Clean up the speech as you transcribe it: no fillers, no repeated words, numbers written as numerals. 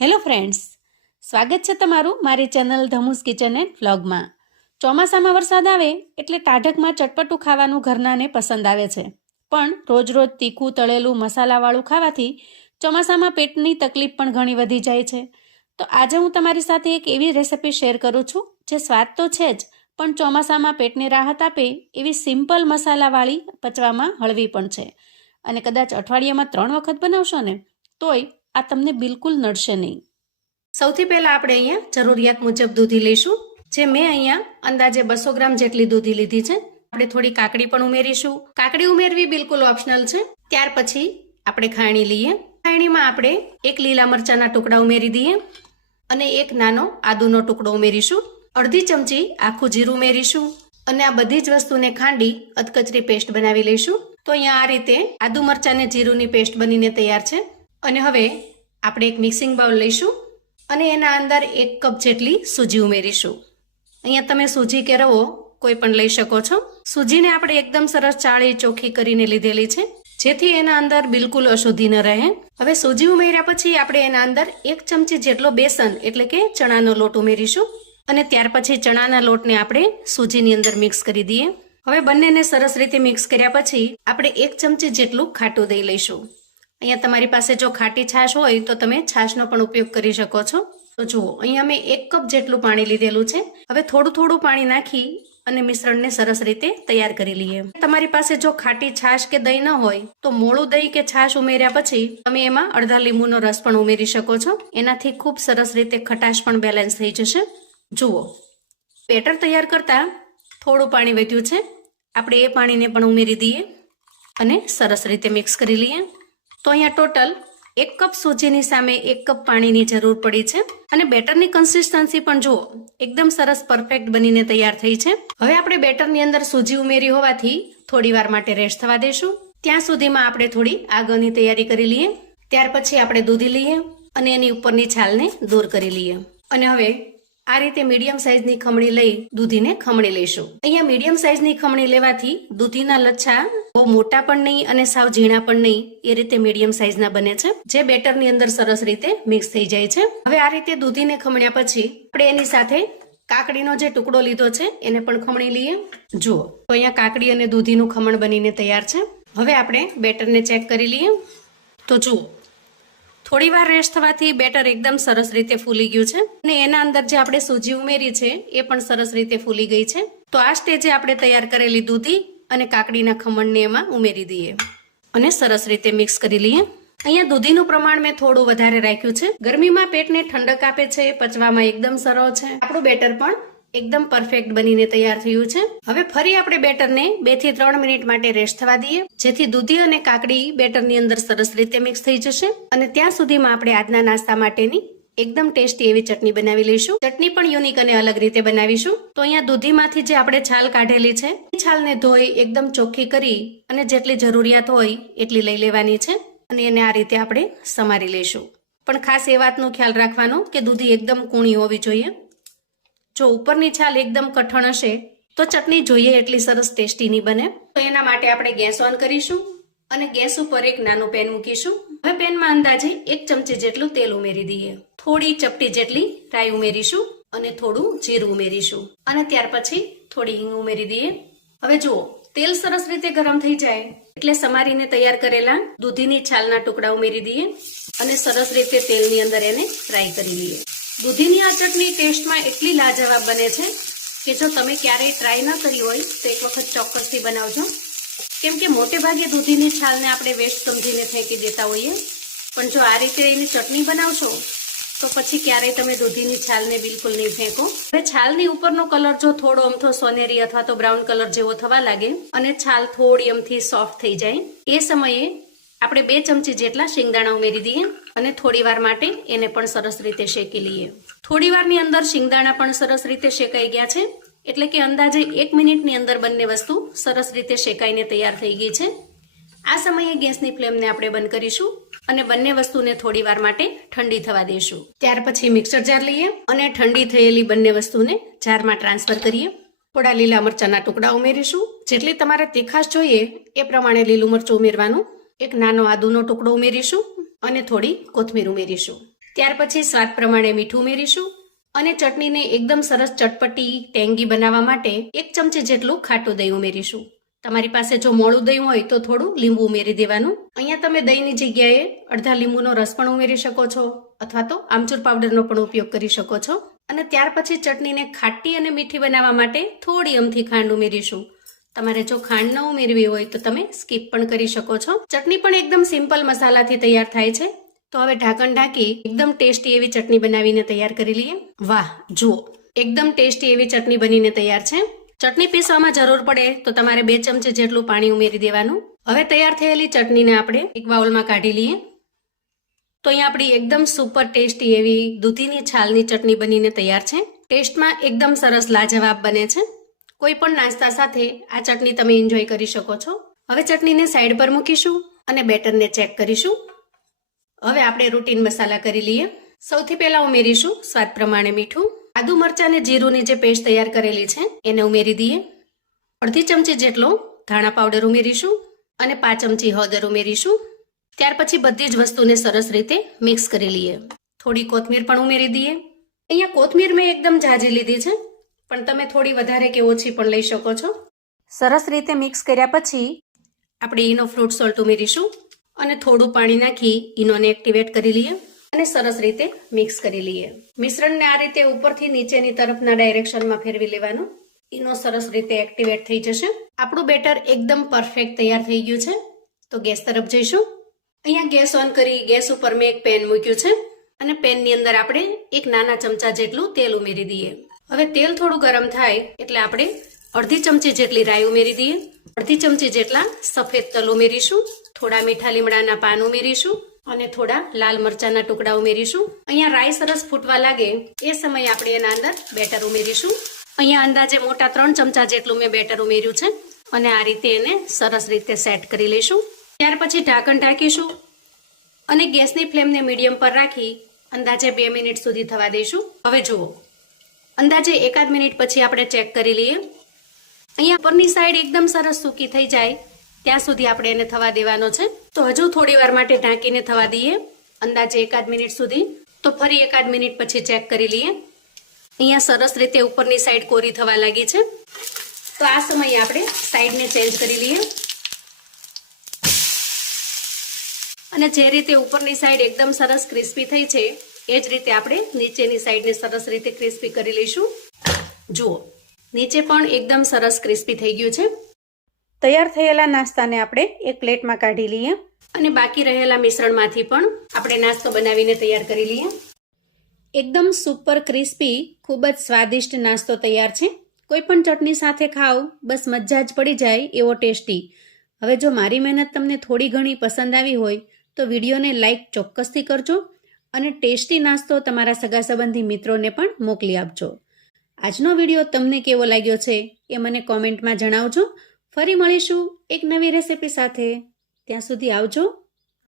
Hello friends, સ્વાગત છે તમારું મારી ચેનલ ધમુસ કિચન એન્ડ વ્લોગમાં. ચોમાસામાં વરસાદ આવે એટલે ટાઢકમાં ચટપટું ખાવાનું ઘરનાને પસંદ આવે છે, પણ રોજ રોજ તીખું તળેલું મસાલાવાળું ખાવાથી ચોમાસામાં પેટની તકલીફ પણ ઘણી વધી જાય છે. તો આજે હું તમારી સાથે એક એવી રેસિપી શેર કરું છું જે સ્વાદ તો છે જ, પણ ચોમાસામાં પેટને રાહત આપે એવી સિમ્પલ મસાલાવાળી, પચવામાં હળવી પણ છે. અને કદાચ અઠવાડિયામાં 3 વખત બનાવશો ને તોય આ તમને બિલકુલ નડશે નહીં. સૌથી પહેલાં આપણે અહીંયા જરૂરિયાત મુજબ દૂધી લઈશું. જે મેં અહીંયા અંદાજે 200 ગ્રામ જેટલી દૂધી લીધી છે. આપણે થોડી કાકડી પણ ઉમેરીશું. કાકડી ઉમેરવી બિલકુલ ઓપ્શનલ છે. ત્યાર પછી આપણે ખાયણી લઈએ. ખાયણીમાં આપણે 1 લીલા મરચાના ટુકડા ઉમેરી દઈએ અને 1 નાનો આદુનો ટુકડો ઉમેરીશું. અડધી ચમચી આખું જીરું ઉમેરીશું અને આ બધી જ વસ્તુને ખાંડી અધકચરી પેસ્ટ બનાવી લઈશું. તો અહીંયા આ રીતે આદુ મરચાં અને જીરુંની પેસ્ટ બનીને તૈયાર છે. અને હવે આપણે એક મિક્સિંગ બાઉલ લઈશું અને એના અંદર 1 કપ જેટલી સૂજી ઉમેરીશું. અહીંયા તમે સૂજી કે રવો કોઈ પણ લઈ શકો છો. સૂજીને આપણે એકદમ સરસ ચાળી ચોખ્ખી કરીને લીધેલી છે, જેથી એના અંદર બિલકુલ અશુદ્ધિ ન રહે. હવે સૂજી ઉમેર્યા પછી આપણે એના અંદર 1 ચમચી જેટલો બેસન એટલે કે ચણાનો લોટ ઉમેરીશું અને ત્યાર પછી ચણાના લોટને આપણે સૂજીની અંદર મિક્સ કરી દઈએ. હવે બંનેને સરસ રીતે મિક્સ કર્યા પછી આપણે 1 ચમચી જેટલું ખાટું દહીં લઈશું. અહીંયા તમારી પાસે જો ખાટી છાશ હોય તો તમે છાશનો પણ ઉપયોગ કરી શકો છો. તો જુઓ, અહીંયા મેં 1 કપ જેટલું પાણી લીધેલું છે. હવે થોડું થોડું પાણી નાખી અને મિશ્રણને સરસ રીતે તૈયાર કરી લઈએ. તમારી પાસે જો ખાટી છાશ કે દહીં ન હોય તો મોળું દહીં કે છાશ ઉમેર્યા પછી તમે એમાં અડધા લીંબુનો રસ પણ ઉમેરી શકો છો. એનાથી ખૂબ સરસ રીતે ખટાશ પણ બેલેન્સ થઈ જશે. જુઓ, બેટર તૈયાર કરતા થોડું પાણી વધ્યું છે. આપણે એ પાણીને પણ ઉમેરી દઈએ અને સરસ રીતે મિક્સ કરી લઈએ. તો અહીંયા ટોટલ 1 કપ સૂજીની સામે 1 કપ પાણીની જરૂર પડી છે. અને બેટરની કન્સિસ્ટન્સી પણ જુઓ, એકદમ સરસ પરફેક્ટ બનીને તૈયાર થઈ છે. હવે આપણે બેટરની અંદર સૂજી ઉમેરી હોવાથી થોડી વાર માટે રેસ્ટ થવા દેશું. ત્યાં સુધીમાં આપણે થોડી આગળની તૈયારી કરી લઈએ. ત્યાર પછી આપણે દૂધી લઈએ અને એની ઉપરની છાલને દૂર કરી લઈએ. અને હવે આ રીતે મીડિયમ સાઇઝની ખમણી લઈ દૂધીને ખમણી લઈશું. અહીંયા મીડિયમ સાઇઝની ખમણી લેવાથી દૂધીના લચ્છા બહુ મોટા પણ નહીં અને સાવ ઝીણા પણ નહીં, એ રીતે મીડિયમ સાઇઝના બને છે, જે બેટરની અંદર સરસ રીતે મિક્સ થઈ જાય છે. હવે આ રીતે દૂધીને ખમણ્યા પછી આપણે એની સાથે કાકડીનો જે ટુકડો લીધો છે એને પણ ખમણી લઈએ. જુઓ, તો અહીંયા કાકડી અને દૂધીનું ખમણ બનીને તૈયાર છે. હવે આપણે બેટરને ચેક કરી લઈએ. તો જુઓ, થોડી વાર રેસ્ટ થવાથી બેટર એકદમ સરસ રીતે ફૂલી ગયું છે અને એના અંદર જે આપણે સૂજી ઉમેરી છે એ પણ સરસ રીતે ફૂલી ગઈ છે. તો આ સ્ટેજે આપણે તૈયાર કરેલી દૂધી અને કાકડીના ખમણને એમાં ઉમેરી દઈએ અને સરસ રીતે મિક્સ કરી લઈએ. અહીંયા દૂધીનું પ્રમાણ મેં થોડું વધારે રાખ્યું છે. ગરમીમાં પેટને ઠંડક આપે છે, પચવામાં એકદમ સરળ છે. આપણું બેટર પણ એકદમ પરફેક્ટ બનીને તૈયાર થયું છે. હવે ફરી આપણે બેટરને 2 થી 3 મિનિટ માટે રેસ્ટ થવા દઈએ, જેથી દૂધી અને કાકડી બેટરની અંદર સરસ રીતે મિક્સ થઈ જશે. અને ત્યાં સુધીમાં આપણે આજના નાસ્તા માટેની એકદમ ટેસ્ટી એવી ચટણી બનાવી લઈશું. ચટણી પણ યુનિક અને અલગ રીતે બનાવીશું. તો અહીંયા દૂધીમાંથી જે આપણે છાલ કાઢેલી છે એ છાલને ધોઈ એકદમ ચોખ્ખી કરી અને જેટલી જરૂરિયાત હોય એટલી લઈ લેવાની છે અને એને આ રીતે આપણે સમારી લઈશું. પણ ખાસ એ વાતનો ખ્યાલ રાખવાનો કે દૂધી એકદમ કૂણી હોવી જોઈએ. જો ઉપરની છાલ એકદમ કઠણ હશે તો ચટણી જોઈએ એટલી સરસ ટેસ્ટી નહીં બને. તો એના માટે આપણે ગેસ ઓન કરીશું અને ગેસ ઉપર એક નાનું પેન મૂકીશું. હવે પેનમાં અંદાજે 1 ચમચી જેટલું તેલ ઉમેરી દઈએ. થોડી ચપટી જેટલી રાઈ ઉમેરીશું અને થોડું જીરું ઉમેરીશું અને ત્યાર પછી થોડી હિંગ ઉમેરી દઈએ. હવે જુઓ, તેલ સરસ રીતે ગરમ થઈ જાય એટલે સમારીને તૈયાર કરેલા દૂધીની છાલના ટુકડા ઉમેરી દઈએ અને સરસ રીતે તેલની અંદર એને ફ્રાય કરી લઈએ. દૂધીની આ ચટણી ટેસ્ટમાં એટલી લાજવાબ બને છે કે જો તમે ક્યારેય ટ્રાય ન કરી હોય તો એક વખત ચોક્કસથી બનાવજો. કેમ કે મોટે ભાગે દૂધીની છાલને આપણે વેસ્ટ સમજીને ફેંકી દેતા હોઈએ, પણ જો આ રીતે એની ચટણી બનાવશો તો પછી ક્યારેય તમે દૂધીની છાલને બિલકુલ નહીં ફેંકો. હવે છાલની ઉપરનો કલર જો થોડો અમથો સોનેરી અથવા તો બ્રાઉન કલર જેવો થવા લાગે અને છાલ થોડી અમથી સોફ્ટ થઈ જાય, એ સમયે આપણે 2 ચમચી જેટલા શિંગદાણા ઉમેરી દઈએ અને થોડી વાર માટે એને પણ સરસ રીતે શેકી લઈએ. થોડી વારની અંદર શિંગદાણા પણ સરસ રીતે શેકાઈ ગયા છે, એટલે કે અંદાજે 1 મિનિટની અંદર બંને વસ્તુ સરસ રીતે શેકાઈને તૈયાર થઈ ગઈ છે. આ સમયે ગેસની ફ્લેમને આપણે બંધ કરીશું અને બંને વસ્તુને થોડી વાર માટે ઠંડી થવા દઈશું. ત્યાર પછી મિક્સર જાર લઈએ અને ઠંડી થયેલી બંને વસ્તુને જારમાં ટ્રાન્સફર કરીએ. થોડા લીલા મરચાના ટુકડા ઉમેરીશું. જેટલી તમારે તીખાશ જોઈએ એ પ્રમાણે લીલું મરચું ઉમેરવાનું. 1 નાનો આદુનો ટુકડો ઉમેરીશું અને થોડી કોથમીર ઉમેરીશું. ત્યાર પછી સ્વાદ પ્રમાણે મીઠું ઉમેરીશું અને ચટણીને એકદમ સરસ ચટપટી ટેંગી બનાવવા માટે 1 ચમચી જેટલું ખાટું દહીં ઉમેરીશું. તમારી પાસે જો મોળું દહીં હોય તો થોડું લીંબુ ઉમેરી દેવાનું. અહીંયા તમે દહીંની જગ્યાએ અડધા લીંબુનો રસ પણ ઉમેરી શકો છો અથવા તો આમચૂર પાવડરનો પણ ઉપયોગ કરી શકો છો. અને ત્યાર પછી ચટણીને ખાટી અને મીઠી બનાવવા માટે થોડી અમથી ખાંડ ઉમેરીશું. તમારે જો ખાંડ ન ઉમેરવી હોય તો તમે સ્કીપ પણ કરી શકો છો. ચટણી પણ એકદમ સિમ્પલ મસાલાથી તૈયાર થાય છે. તો હવે ઢાંકણ ઢાંકી એકદમ ટેસ્ટી એવી ચટણી બનાવીને તૈયાર કરી લઈએ. વાહ, જુઓ એકદમ ટેસ્ટી એવી ચટણી બનીને તૈયાર છે. ચટણી પીસવામાં જરૂર પડે તો તમારે 2 ચમચી જેટલું પાણી ઉમેરી દેવાનું. હવે તૈયાર થયેલી ચટણીને આપણે એક બાઉલમાં કાઢી લઈએ. તો અહીંયા આપણી એકદમ સુપર ટેસ્ટી એવી દૂધીની છાલની ચટણી બનીને તૈયાર છે. ટેસ્ટમાં એકદમ સરસ લાજવાબ બને છે. કોઈ પણ નાસ્તા સાથે આ ચટણી તમે એન્જોય કરી શકો છો. હવે ચટણીને સાઈડ પર મૂકીશું અને બેટરને ચેક કરીશું. હવે આપણે રૂટીન મસાલા કરી લઈએ. સૌથી પહેલા ઉમેરીશું સ્વાદ પ્રમાણે મીઠું. આદુ મરચાં અને જીરુંની જે પેસ્ટ તૈયાર કરેલી છે એને ઉમેરી દઈએ. અડધી ચમચી જેટલો ધાણા પાવડર ઉમેરીશું અને 5 ચમચી હળદર ઉમેરીશું. ત્યાર પછી બધી જ વસ્તુને સરસ રીતે મિક્સ કરી લઈએ. થોડી કોથમીર પણ ઉમેરી દઈએ. અહીંયા કોથમીર મેં એકદમ ઝાઝી લીધી છે, પણ તમે થોડી વધારે કે ઓછી પણ લઈ શકો છો. સરસ રીતે મિક્સ કર્યા પછી આપણે ઈનો ફ્રૂટ સોલ્ટ ઉમેરીશું અને થોડું પાણી નાખી ઈનોને એક્ટિવેટ કરી લઈએ અને સરસ રીતે મિક્સ કરી લઈએ. મિશ્રણને આ રીતે ઉપરથી નીચેની તરફના ડાયરેક્શનમાં ફેરવી લેવાનું. ઈનો સરસ રીતે એક્ટિવેટ થઈ જશે. આપણું બેટર એકદમ પરફેક્ટ તૈયાર થઈ ગયું છે. તો ગેસ તરફ જઈશું. અહીંયા ગેસ ઓન કરી ગેસ ઉપર મેં એક પેન મૂક્યું છે અને પેનની અંદર આપણે 1 નાના ચમચા જેટલું તેલ ઉમેરી દઈએ. હવે તેલ થોડું ગરમ થાય એટલે આપણે અડધી ચમચી જેટલી રાઈ ઉમેરી દઈએ. અડધી ચમચી જેટલા સફેદ તલ ઉમેરીશું. થોડા મીઠા લીમડાના પાન ઉમેરીશું અને થોડા લાલ મરચાના ટુકડા ઉમેરીશું. અહીંયા રાઈ સરસ ફૂટવા લાગે એ સમયે આપણે એના અંદર બેટર ઉમેરીશું. અહીંયા અંદાજે મોટા 3 ચમચા જેટલું મેં બેટર ઉમેર્યું છે અને આ રીતે એને સરસ રીતે સેટ કરી લઈશું. ત્યાર પછી ઢાંકણ ઢાંકીશું અને ગેસની ફ્લેમને મીડિયમ પર રાખી અંદાજે 2 મિનિટ સુધી થવા દઈશું. હવે જુઓ, અંદાજે 1 મિનિટ પછી આપણે ચેક કરી લઈએ. અહીંયા ઉપરની સાઈડ એકદમ સરસ સૂકી થઈ જાય ત્યાં સુધી આપણે એને થવા દેવાનો છે. તો હજુ થોડી વાર માટે ઢાંકીને થવા દઈએ અંદાજે 1 મિનિટ સુધી. તો ફરી 1 મિનિટ પછી ચેક કરી લઈએ. અહીંયા સરસ રીતે ઉપરની સાઈડ કોરી થવા લાગી છે. તો આ સમયે આપણે સાઈડને ચેન્જ કરી લઈએ અને જે રીતે ઉપરની સાઈડ એકદમ સરસ ક્રિસ્પી થઈ છે એ જ રીતે આપણે નીચેની સાઈડને સરસ રીતે ક્રિસ્પી કરી લઈશું. જુઓ, નીચે પણ એકદમ સરસ ક્રિસ્પી થઈ ગયું છે. તૈયાર થયેલા નાસ્તાને આપણે એક પ્લેટમાં કાઢી લઈએ અને બાકી રહેલા મિશ્રણમાંથી પણ આપણે નાસ્તો બનાવીને તૈયાર કરી લઈએ. એકદમ સુપર ક્રિસ્પી ખૂબ જ સ્વાદિષ્ટ નાસ્તો તૈયાર છે. કોઈ પણ ચટણી સાથે ખાઓ બસ મજા જ પડી જાય એવો ટેસ્ટી. હવે જો મારી મહેનત તમને થોડી ઘણી પસંદ આવી હોય તો વિડીયોને લાઈક ચોક્કસથી કરજો અને ટેસ્ટી નાસ્તો તમારા સગા સંબંધી મિત્રોને પણ મોકલી આપજો. આજનો વિડીયો તમને કેવો લાગ્યો છે એ મને કોમેન્ટમાં જણાવજો. ફરી મળીશું એક નવી રેસિપી સાથે. ત્યાં સુધી આવજો.